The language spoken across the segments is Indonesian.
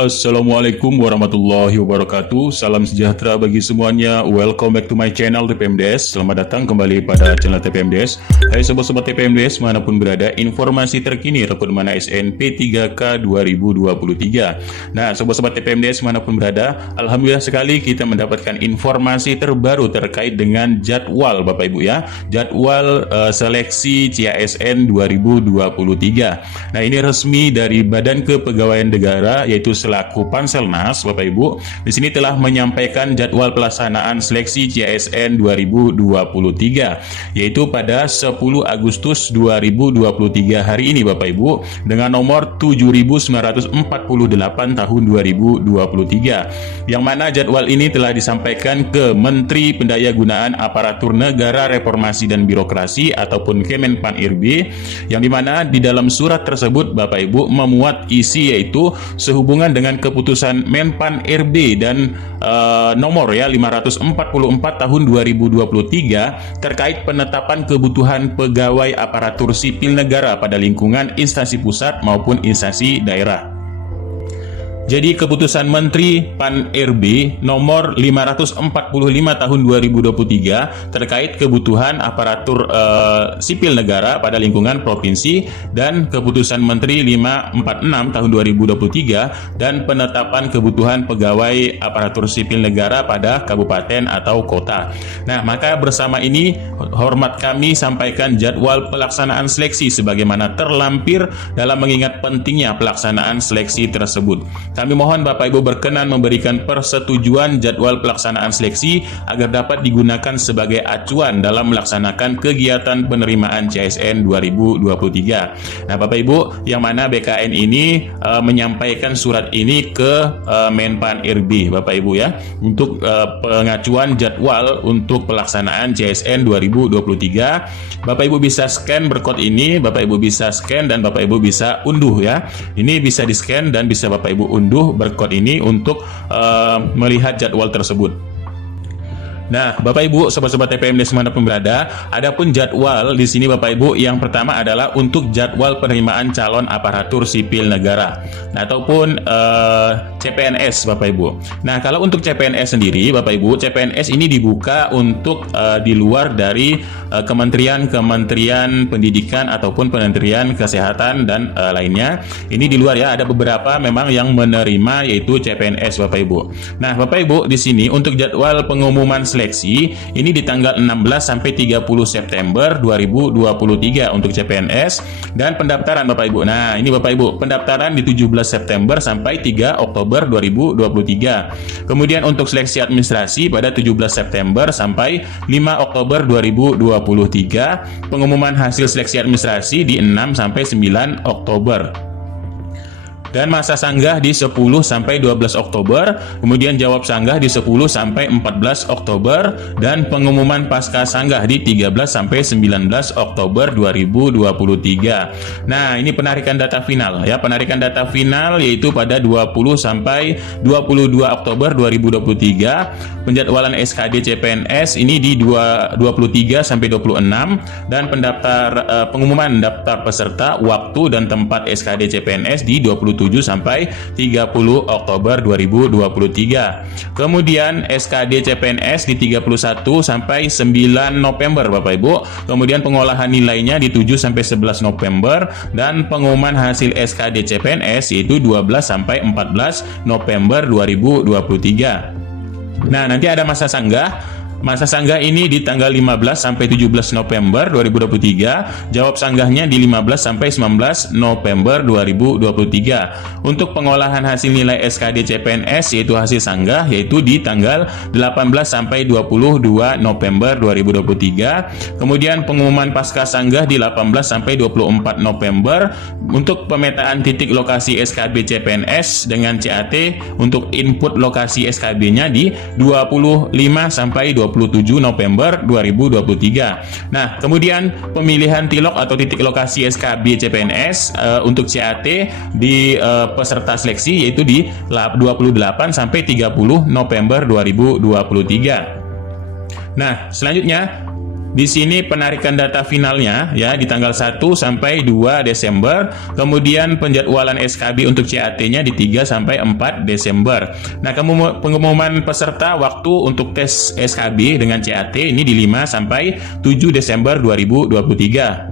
Assalamualaikum warahmatullahi wabarakatuh. Salam sejahtera bagi semuanya. Welcome back to my channel TPMDS. Selamat datang kembali pada channel TPMDS. Hai sobat-sobat TPMDS manapun berada, informasi terkini rekod mana SNP 3K 2023. Nah, sobat-sobat TPMDS manapun berada, alhamdulillah sekali kita mendapatkan informasi terbaru terkait dengan jadwal Bapak Ibu ya. Jadwal seleksi CASN 2023. Nah, ini resmi dari Badan Kepegawaian Negara yaitu selaku Panselnas, Bapak Ibu, di sini telah menyampaikan jadwal pelaksanaan seleksi CASN 2023, yaitu pada 10 Agustus 2023 hari ini, Bapak Ibu, dengan nomor 7948 tahun 2023, yang mana jadwal ini telah disampaikan ke Menteri Pendayagunaan Aparatur Negara Reformasi dan Birokrasi ataupun Kemenpan-RB, yang dimana di dalam surat tersebut, Bapak Ibu, memuat isi yaitu sehubungan dengan keputusan Menpan-RB dan nomor 544 tahun 2023 terkait penetapan kebutuhan pegawai aparatur sipil negara pada lingkungan instansi pusat maupun instansi daerah. Jadi keputusan Menteri Pan-RB nomor 545 tahun 2023 terkait kebutuhan aparatur sipil negara pada lingkungan provinsi, dan keputusan Menteri 546 tahun 2023 dan penetapan kebutuhan pegawai aparatur sipil negara pada kabupaten atau kota. Nah, maka bersama ini hormat kami sampaikan jadwal pelaksanaan seleksi sebagaimana terlampir dalam mengingat pentingnya pelaksanaan seleksi tersebut. Kami mohon Bapak Ibu berkenan memberikan persetujuan jadwal pelaksanaan seleksi agar dapat digunakan sebagai acuan dalam melaksanakan kegiatan penerimaan CASN 2023. Nah, Bapak Ibu, yang mana BKN ini menyampaikan surat ini ke Menpan-RB, Bapak Ibu ya, untuk pengacuan jadwal untuk pelaksanaan CASN 2023. Bapak Ibu bisa scan barcode ini, Bapak Ibu bisa scan dan Bapak Ibu bisa unduh ya. Ini bisa di scan dan bisa Bapak Ibu unduh barcode ini untuk melihat jadwal tersebut. Nah, Bapak Ibu, sobat-sobat TPMDS dimanapun berada, adapun jadwal di sini Bapak Ibu, yang pertama adalah untuk jadwal penerimaan calon aparatur sipil negara, nah, ataupun CPNS, Bapak Ibu. Nah, kalau untuk CPNS sendiri, Bapak Ibu, CPNS ini dibuka untuk di luar dari kementerian pendidikan ataupun kementerian kesehatan dan lainnya. Ini di luar ya, ada beberapa memang yang menerima yaitu CPNS, Bapak Ibu. Nah, Bapak Ibu, di sini untuk jadwal pengumuman seleksi ini di tanggal 16 sampai 30 September 2023 untuk CPNS, dan pendaftaran Bapak Ibu. Nah, ini Bapak Ibu, pendaftaran di 17 September sampai 3 Oktober 2023. Kemudian untuk seleksi administrasi pada 17 September sampai 5 Oktober 2023. Pengumuman hasil seleksi administrasi di 6 sampai 9 Oktober. Dan masa sanggah di 10 sampai 12 Oktober, kemudian jawab sanggah di 10 sampai 14 Oktober, dan pengumuman pasca sanggah di 13 sampai 19 Oktober 2023. Nah, ini penarikan data final ya, penarikan data final yaitu pada 20 sampai 22 Oktober 2023. Penjadwalan SKD CPNS ini di 23 sampai 26, dan pengumuman daftar peserta, waktu dan tempat SKD CPNS di 27 sampai 30 Oktober 2023. Kemudian SKD CPNS di 31 sampai 9 November Bapak Ibu. Kemudian pengolahan nilainya di 7 sampai 11 November, dan pengumuman hasil SKD CPNS yaitu 12 sampai 14 November 2023. Nah, nanti ada masa sanggah. Masa sanggah ini di tanggal 15 sampai 17 November 2023. Jawab sanggahnya di 15 sampai 19 November 2023. Untuk pengolahan hasil nilai SKD CPNS yaitu hasil sanggah yaitu di tanggal 18 sampai 22 November 2023. Kemudian pengumuman pasca sanggah di 18 sampai 24 November. Untuk pemetaan titik lokasi SKB CPNS dengan CAT untuk input lokasi SKB-nya di 25 sampai 27 November 2023. Nah, kemudian pemilihan tilok atau titik lokasi SKB CPNS untuk CAT di peserta seleksi yaitu di 28 sampai 30 November 2023. Nah, selanjutnya Di sini penarikan data finalnya ya di tanggal 1 sampai 2 Desember, kemudian penjadwalan SKB untuk CAT-nya di 3 sampai 4 Desember. Nah, pengumuman peserta waktu untuk tes SKB dengan CAT ini di 5 sampai 7 Desember 2023.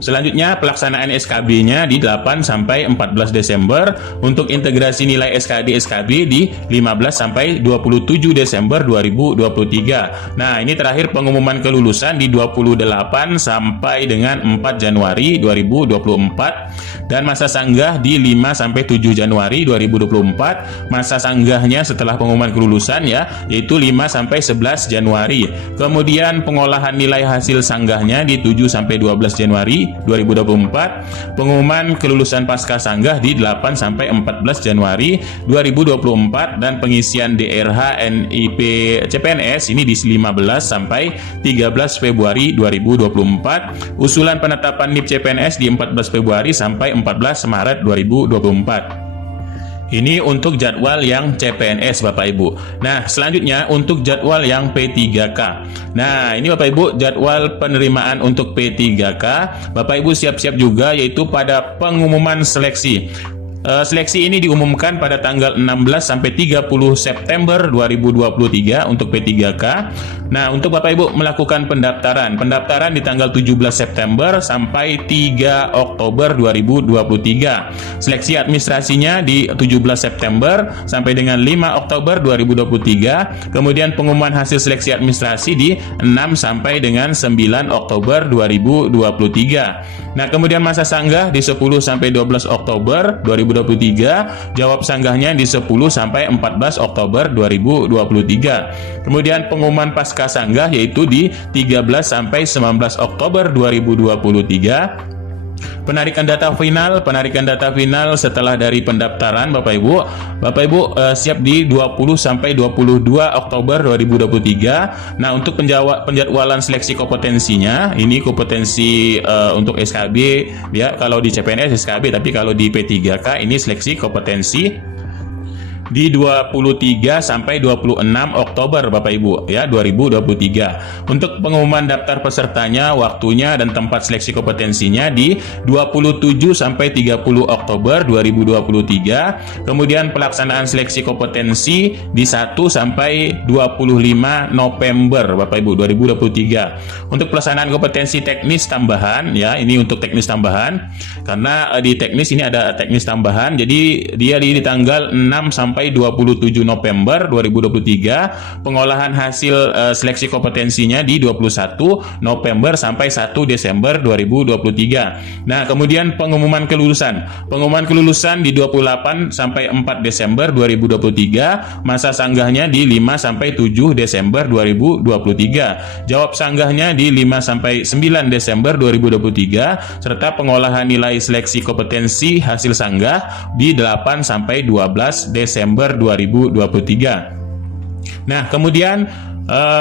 Selanjutnya pelaksanaan SKB-nya di 8 sampai 14 Desember, untuk integrasi nilai SKD-SKB di 15 sampai 27 Desember 2023. Nah, ini terakhir pengumuman kelulusan di 28 sampai dengan 4 Januari 2024 dan masa sanggah di 5 sampai 7 Januari 2024. Masa sanggahnya setelah pengumuman kelulusan ya, yaitu 5 sampai 11 Januari. Kemudian pengolahan nilai hasil sanggahnya di 7 sampai 12 Januari 2024, pengumuman kelulusan pasca sanggah di 8 sampai 14 Januari 2024 dan pengisian DRH NIP CPNS ini di 15 sampai 13 Februari 2024, usulan penetapan NIP CPNS di 14 Februari sampai 14 Maret 2024. Ini untuk jadwal yang CPNS Bapak Ibu. Nah, selanjutnya untuk jadwal yang P3K. Nah, ini Bapak Ibu jadwal penerimaan untuk P3K. Bapak Ibu siap-siap juga, yaitu pada pengumuman seleksi. Seleksi ini diumumkan pada tanggal 16 sampai 30 September 2023 untuk P3K. Nah, untuk Bapak Ibu melakukan pendaftaran di tanggal 17 September sampai 3 Oktober 2023. Seleksi administrasinya di 17 September sampai dengan 5 Oktober 2023. Kemudian pengumuman hasil seleksi administrasi di 6 sampai dengan 9 Oktober 2023. Nah, kemudian masa sanggah di 10 sampai 12 Oktober 2023, jawab sanggahnya di 10 sampai 14 Oktober 2023. Kemudian pengumuman pasca sanggah yaitu di 13 sampai 19 Oktober 2023. Penarikan data final setelah dari pendaftaran Bapak Ibu siap di 20 sampai 22 Oktober 2023. Nah, untuk penjadwalan seleksi kompetensinya, ini kompetensi untuk SKB ya, kalau di CPNS SKB, tapi kalau di P3K ini seleksi kompetensi di 23 sampai 26 Oktober Bapak Ibu ya 2023. Untuk pengumuman daftar pesertanya, waktunya dan tempat seleksi kompetensinya di 27 sampai 30 Oktober 2023. Kemudian pelaksanaan seleksi kompetensi di 1 sampai 25 November Bapak Ibu 2023. Untuk pelaksanaan kompetensi teknis tambahan ya, ini untuk teknis tambahan karena di teknis ini ada teknis tambahan, jadi dia di tanggal 6 sampai 27 November 2023, pengolahan hasil seleksi kompetensinya di 21 November sampai 1 Desember 2023. Nah, kemudian pengumuman kelulusan di 28 sampai 4 Desember 2023, masa sanggahnya di 5 sampai 7 Desember 2023, jawab sanggahnya di 5 sampai 9 Desember 2023, serta pengolahan nilai seleksi kompetensi hasil sanggah di 8 sampai 12 Desember 2023. Nah, kemudian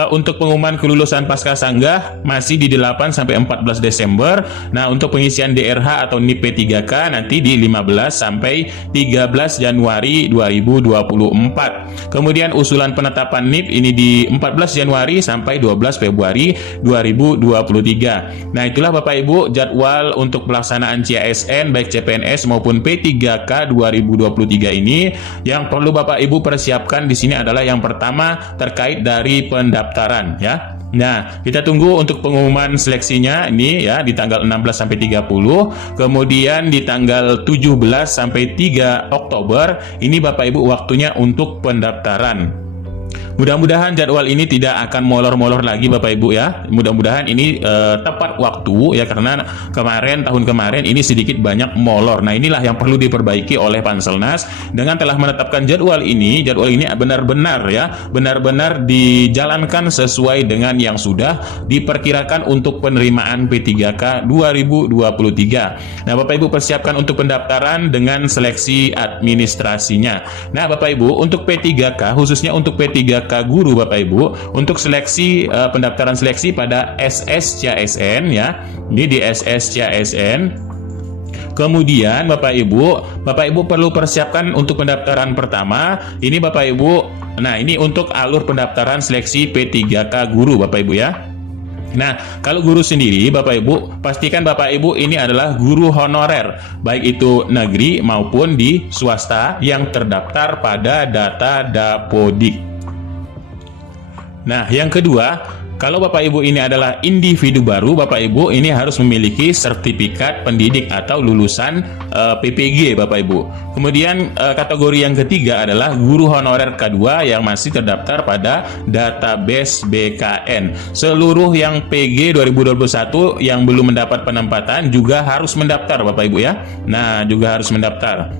untuk pengumuman kelulusan pasca sanggah masih di 8 sampai 14 Desember. Nah, untuk pengisian DRH atau NIP P3K nanti di 15 sampai 13 Januari 2024. Kemudian usulan penetapan NIP ini di 14 Januari sampai 12 Februari 2023. Nah, itulah Bapak Ibu jadwal untuk pelaksanaan CASN baik CPNS maupun P3K 2023 ini. Yang perlu Bapak Ibu persiapkan di sini adalah yang pertama terkait dari pendaftaran ya. Nah, kita tunggu untuk pengumuman seleksinya ini ya di tanggal 16 sampai 30. Kemudian di tanggal 17 sampai 3 Oktober ini Bapak Ibu waktunya untuk pendaftaran. Mudah-mudahan jadwal ini tidak akan molor-molor lagi Bapak Ibu ya. Mudah-mudahan ini tepat waktu ya, karena tahun kemarin ini sedikit banyak molor. Nah, inilah yang perlu diperbaiki oleh Panselnas dengan telah menetapkan jadwal ini benar-benar dijalankan sesuai dengan yang sudah diperkirakan untuk penerimaan P3K 2023. Nah, Bapak Ibu persiapkan untuk pendaftaran dengan seleksi administrasinya. Nah, Bapak Ibu untuk P3K, khususnya untuk P3K guru Bapak Ibu, untuk seleksi pendaftaran seleksi pada SSCASN ya. Ini di SSCASN. Kemudian Bapak Ibu perlu persiapkan untuk pendaftaran pertama. Ini Bapak Ibu, nah ini untuk alur pendaftaran seleksi P3K guru Bapak Ibu ya. Nah, kalau guru sendiri, Bapak Ibu, pastikan Bapak Ibu ini adalah guru honorer, baik itu negeri maupun di swasta yang terdaftar pada data Dapodik. Nah, yang kedua, kalau Bapak Ibu ini adalah individu baru, Bapak Ibu ini harus memiliki sertifikat pendidik atau lulusan PPG, Bapak Ibu. Kemudian kategori yang ketiga adalah guru honorer K2 yang masih terdaftar pada database BKN. Seluruh yang PG 2021 yang belum mendapat penempatan juga harus mendaftar, Bapak Ibu ya. Nah, juga harus mendaftar.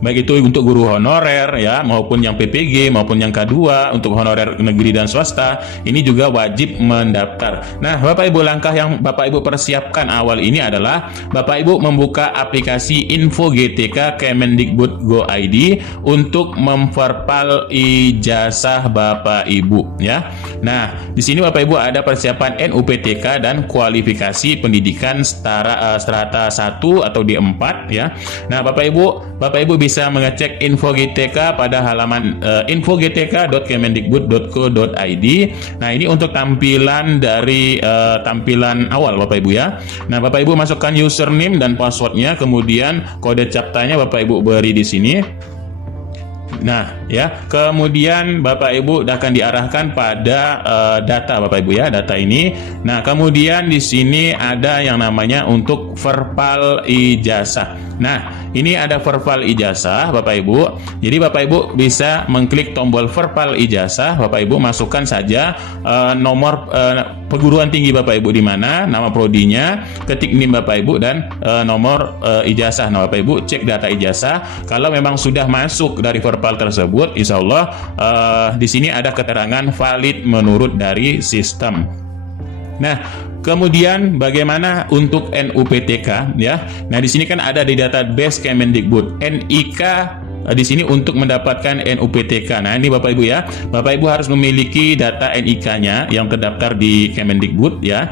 Baik itu untuk guru honorer ya, maupun yang PPG maupun yang K2 untuk honorer negeri dan swasta, ini juga wajib mendaftar. Nah, Bapak Ibu, langkah yang Bapak Ibu persiapkan awal ini adalah Bapak Ibu membuka aplikasi Info GTK Kemendikbud Go ID untuk memverpal ijazah Bapak Ibu ya. Nah, di sini Bapak Ibu ada persiapan NUPTK dan kualifikasi pendidikan strata 1 atau D4 ya. Nah, Bapak Ibu bisa mengecek Info GTK pada halaman infogtk.kemendikbud.go.id. Nah, ini untuk tampilan dari tampilan awal Bapak Ibu ya. Nah, Bapak Ibu masukkan username dan passwordnya, kemudian kode CAPTCHA-nya Bapak Ibu beri di sini. Nah, ya, kemudian Bapak Ibu akan diarahkan pada data Bapak Ibu ya, data ini. Nah, kemudian di sini ada yang namanya untuk verpal ijazah. Nah, ini ada verpal ijazah Bapak Ibu. Jadi Bapak Ibu bisa mengklik tombol verpal ijazah. Bapak Ibu masukkan saja nomor perguruan tinggi Bapak Ibu di mana, nama prodinya, ketik NIM Bapak Ibu dan nomor ijazah. Nah, Bapak Ibu cek data ijazah. Kalau memang sudah masuk dari verpal tersebut, insya Allah di sini ada keterangan valid menurut dari sistem. Nah, kemudian bagaimana untuk NUPTK ya? Nah, di sini kan ada di database Kemendikbud. NIK di sini untuk mendapatkan NUPTK. Nah, ini Bapak Ibu ya. Bapak Ibu harus memiliki data NIK-nya yang terdaftar di Kemendikbud ya.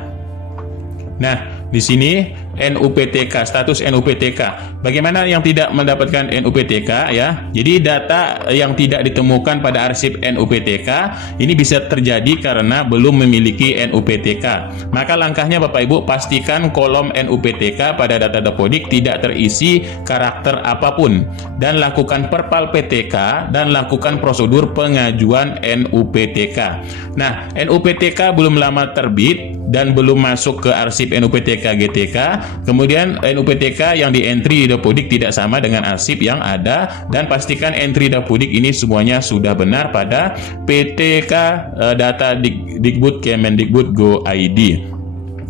Nah, di sini NUPTK, status NUPTK. Bagaimana yang tidak mendapatkan NUPTK ya? Jadi data yang tidak ditemukan pada arsip NUPTK ini bisa terjadi karena belum memiliki NUPTK. Maka langkahnya Bapak Ibu pastikan kolom NUPTK pada data Dapodik tidak terisi karakter apapun dan lakukan perpal PTK dan lakukan prosedur pengajuan NUPTK. Nah, NUPTK belum lama terbit dan belum masuk ke arsip NUPTK GTK. Kemudian NUPTK yang di entry di Dapodik tidak sama dengan arsip yang ada, dan pastikan entry Dapodik ini semuanya sudah benar pada PTK data Dikbud Kemendikbud Go ID.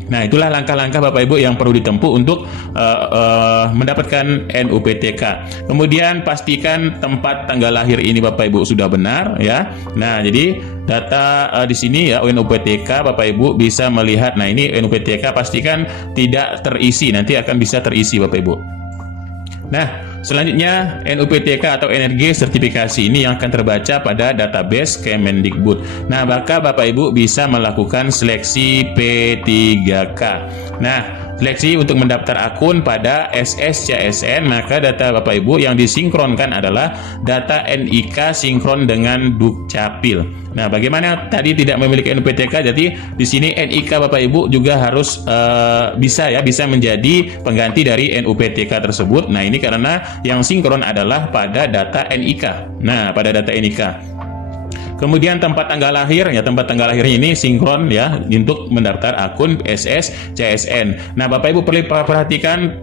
Nah, itulah langkah-langkah Bapak Ibu yang perlu ditempuh untuk mendapatkan NUPTK. Kemudian pastikan tempat tanggal lahir ini Bapak Ibu sudah benar ya. Nah, jadi data di sini ya NUPTK Bapak Ibu bisa melihat. Nah, ini NUPTK pastikan tidak terisi, nanti akan bisa terisi Bapak Ibu. Nah, selanjutnya NUPTK atau energi sertifikasi ini yang akan terbaca pada database Kemendikbud. Nah, maka Bapak Ibu bisa melakukan seleksi P3K. Nah, seleksi untuk mendaftar akun pada SSCSN, maka data Bapak Ibu yang disinkronkan adalah data NIK sinkron dengan Dukcapil. Nah, bagaimana tadi tidak memiliki NUPTK, jadi di sini NIK Bapak Ibu juga harus bisa menjadi pengganti dari NUPTK tersebut. Nah, ini karena yang sinkron adalah pada data NIK. Nah, pada data NIK. Kemudian tempat tanggal lahir ya, tempat tanggal lahir ini sinkron ya untuk mendaftar akun SSCSN. Nah, Bapak Ibu perlu perhatikan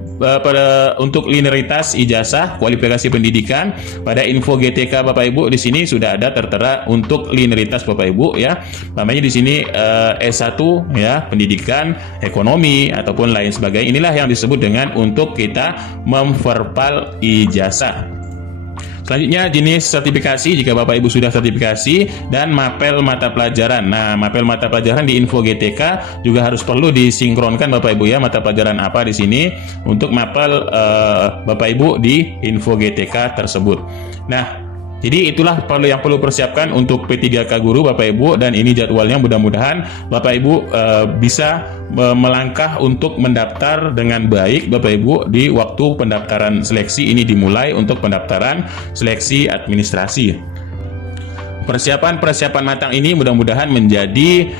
untuk linearitas ijazah kualifikasi pendidikan pada Info GTK Bapak Ibu di sini sudah ada tertera untuk linearitas Bapak Ibu ya. Namanya di sini S1 ya, pendidikan ekonomi ataupun lain sebagainya. Inilah yang disebut dengan untuk kita memverpal ijazah. Selanjutnya jenis sertifikasi, jika Bapak Ibu sudah sertifikasi, dan mapel mata pelajaran. Nah, mapel mata pelajaran di Info GTK juga harus perlu disinkronkan Bapak Ibu ya, mata pelajaran apa di sini untuk mapel Bapak Ibu di Info GTK tersebut. Nah, jadi itulah yang perlu persiapkan untuk P3K Guru Bapak Ibu, dan ini jadwalnya. Mudah-mudahan Bapak Ibu bisa melangkah untuk mendaftar dengan baik Bapak Ibu di waktu pendaftaran seleksi ini dimulai untuk pendaftaran seleksi administrasi. persiapan matang ini mudah-mudahan menjadi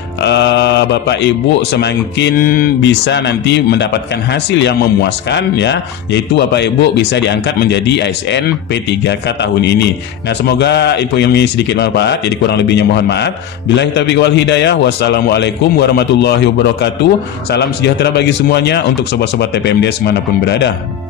Bapak Ibu semakin bisa nanti mendapatkan hasil yang memuaskan ya, yaitu Bapak Ibu bisa diangkat menjadi ASN P3K tahun ini. Nah, semoga info ini sedikit bermanfaat, jadi kurang lebihnya mohon maaf. Billahi taufiq wal hidayah. Wassalamualaikum warahmatullahi wabarakatuh. Salam sejahtera bagi semuanya untuk sobat-sobat TPMDS manapun berada.